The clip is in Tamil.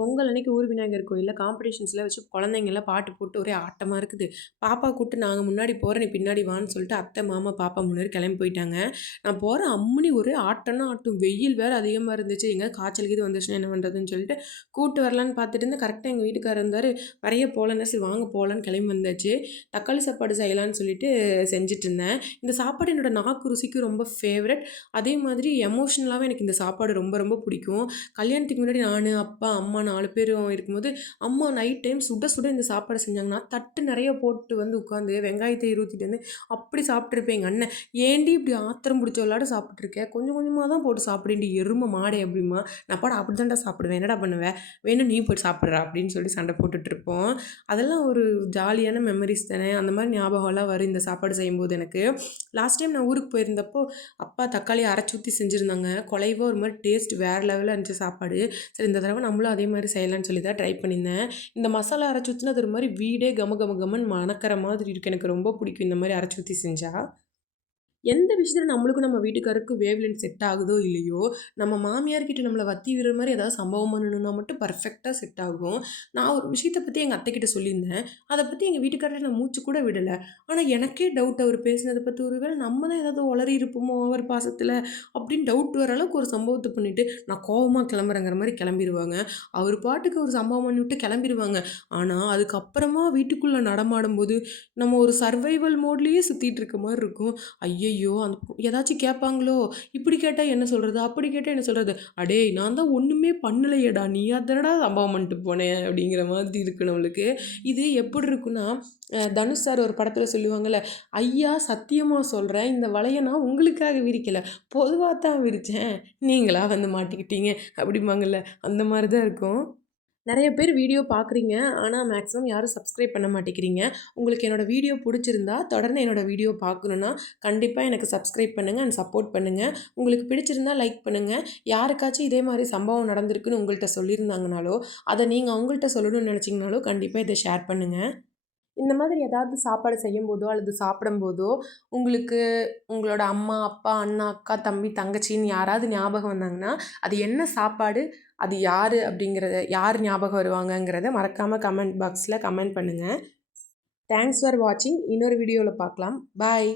பொங்கல் அன்னைக்கு ஊர் விநாயகர் கோயில்ல காம்படிஷன்ஸ்லாம் வச்சு குழந்தைங்கலாம் பாட்டு போட்டு ஒரே ஆட்டமா இருக்குது. பாப்பா கூப்பிட்டு நாங்க முன்னாடி போறோம், நீ பின்னாடி வான்னு சொல்லிட்டு அத்தை, மாமா, பாப்பா 3 பேரும் கிளம்பி போயிட்டாங்க. நான் போறேன் அம்முனி ஒரே ஆட்டம்னா ஆட்டம். வெயில் வேற அதிகமா இருந்துச்சு. எங்கேயாவது காய்ச்சல் கீது வந்துச்சுன்னா என்ன பண்றதுன்னு சொல்லிட்டு கூட்டு வரலான்னு பார்த்துட்டு இருந்தேன். கரெக்ட்டா எங்க வீட்டுக்காரர் இருந்தாரு. வரைய போலன்னா சரி வாங்க போலான்னு கிளம்பி வந்தாச்சு. தக்காளி சாப்பாடு செய்யலான்னு சொல்லிட்டு செஞ்சுட்டு இருந்தேன். இந்த சாப்பாடு என்னோட நாக்கு ருசிக்கு ரொம்ப ஃபேவரட். அதே மாதிரி எமோஷனலாவே எனக்கு இந்த சாப்பாடு ரொம்ப ரொம்ப பிடிக்கும். கல்யாணத்துக்கு முன்னாடி நானு, அப்பா, அம்மா 4 பேரும் இருக்கும்போது, அம்மா நைட் டைம் சுட சுட இந்த சாப்பாடு செஞ்சாங்கன்னா, தட்டு நெறைய போட்டு வந்து உட்காந்து வெங்காயத்த ஊத்திட்டு வந்து அப்படி சாப்பிட்டுருப்பேன். எங்க அண்ணன், "ஏன்டி இப்படி ஆத்திரம் புடிச்சவளாட்ட சாப்பிட்டுருக்க? கொஞ்சம் கொஞ்சமா தான் போட்டு சாப்பிடேன்டி எரும மாடே" அப்படிம்பான். நான் போடா அப்படி தான்டா சாப்பிடுவேன். என்னடா பண்ணுவ? வேணும் நீ போய் சாப்பிடுறா அப்படின்னு சொல்லி சண்டை போட்டுட்ருப்போம். அதெல்லாம் ஒரு ஜாலியான மெமரீஸ் தானே. அந்த மாரி ஞாபகம்லாம் வரும் இந்த சாப்பாடு செய்யும்போது எனக்கு. லாஸ்ட் டைம் நான் ஊருக்கு போயிருந்தப்போ, அப்பா தக்காளிய அரைச்சு ஊத்தி செஞ்சிருந்தாங்க. குலைவா ஒரு மாரி டேஸ்ட் வேற லெவல்ல இருந்துச்சு சாப்பாடு. சரி இந்த தடவ நம்மளும் அதே மாரி செய்யலான்னு சொல்லி தான் ட்ரை பண்ணியிருந்தேன். இந்த மசாலா அரைச்சு ஊத்துனா அது ஒரு மாரி வீடே கம கம கமன்னு மணக்கிற மாதிரி இருக்கு. எனக்கு ரொம்ப பிடிக்கும் இந்த மாரி அரைச்சு ஊத்தி செஞ்சா. எந்த விஷயத்துல நம்மளுக்கும் நம்ம வீட்டுக்காரருக்கும் வேவ் லென்த் செட் ஆகுதோ இல்லையோ, நம்ம மாமியார் கிட்ட நம்மள வத்தி விடுற மாரி ஏதாவது சம்பவம் பண்ணணும்னா மட்டும் பெர்ஃபெக்ட்டா செட் ஆகும். நான் ஒரு விஷயத்த பத்தி எங்க அத்தைக்கிட்ட சொல்லியிருந்தேன். அத பத்தி எங்க வீட்டுக்காரர்ட்ட நான் மூச்சு கூட விடல. ஆனா எனக்கே டவுட் அவரு பேசினத பத்தி ஒருவேள நம்ம தான் ஏதாவது உளறி இருப்போமோ ஓவர் பாசத்துல அப்படின்னு டவுட் வர அளவுக்கு ஒரு சம்பவத்த பண்ணிட்டு, நான் கோவமா கிளம்புறேங்கிற மாரி கிளம்பிருவாங்க. அவரு பாட்டுக்கு ஒரு சம்பவம் பண்ணிவிட்டு கிளம்பிருவாங்க. ஆனா அதுக்கப்புறமா வீட்டுக்குள்ள நடமாடும்போது, நம்ம ஒரு சர்வைவல் மோட்லயே சுத்திட்டு இருக்க மாரி இருக்கும். ஐயய்யோ! அந்த ஏதாச்சும் கேட்பாங்களோ? இப்படி கேட்டா என்ன சொல்றது? அப்படி கேட்டா என்ன சொல்றது? "அடேய்! நான் தான் ஒண்ணுமே பண்ணலையேடா! நீயா தானடா சம்பவம் பண்ணிட்டு போன" அப்படிங்கிற மாதிரி இருக்கு நம்மளுக்கு. இது எப்படி இருக்குன்னா, தனுஷ் சார் ஒரு படத்துல சொல்லுவாங்கல்ல, "ஐயா! சத்தியமா சொல்றேன். இந்த வலைய நான் உங்களுக்காக விரிக்கல. பொதுவா தான் விரிச்சேன். நீங்களா வந்து மாட்டிக்கிட்டீங்க" அப்படிம்பாங்கல்ல. அந்த மாரி தான் இருக்கும். நெறைய பேர் வீடியோ பார்க்குறீங்க. ஆனா மேக்ஸிமம் யாரும் சப்ஸ்கிரைப் பண்ண மாட்டேங்கிறீங்க. உங்களுக்கு என்னோட வீடியோ புடிச்சிருந்தா, தொடர்ந்து என்னோட வீடியோ பார்க்கணுன்னா, கண்டிப்பா எனக்கு சப்ஸ்கிரைப் பண்ணுங்க அண்ட் சப்போர்ட் பண்ணுங்க. உங்களுக்கு பிடிச்சிருந்தா லைக் பண்ணுங்க. யாருக்காச்சும் இதே மாரி சம்பவம் நடந்திருக்குன்னு உங்கள்ட்ட சொல்லியிருந்தாங்கனாலோ, அத நீங்க அவங்கள்ட்ட சொல்லணும்னு நெனச்சீங்கனாலோ, கண்டிப்பா இத ஷேர் பண்ணுங்க. இந்த மாதிரி ஏதாவது சாப்பாடு செய்யும்போதோ, அல்லது சாப்பிடும்போதோ, உங்களுக்கு உங்களோட அம்மா, அப்பா, அண்ணா, அக்கா, தம்பி, தங்கச்சின்னு யாராவது ஞாபகம் வந்தாங்கன்னா, அது என்ன சாப்பாடு? அது யாரு? அப்படிங்கிறத யார் ஞாபகம் வருவாங்கங்கிறத மறக்காம கமெண்ட் பாக்ஸ்ல கமெண்ட் பண்ணுங்க. தேங்க்ஸ் ஃபார் வாட்சிங். இன்னொரு வீடியோல பார்க்கலாம். பாய்.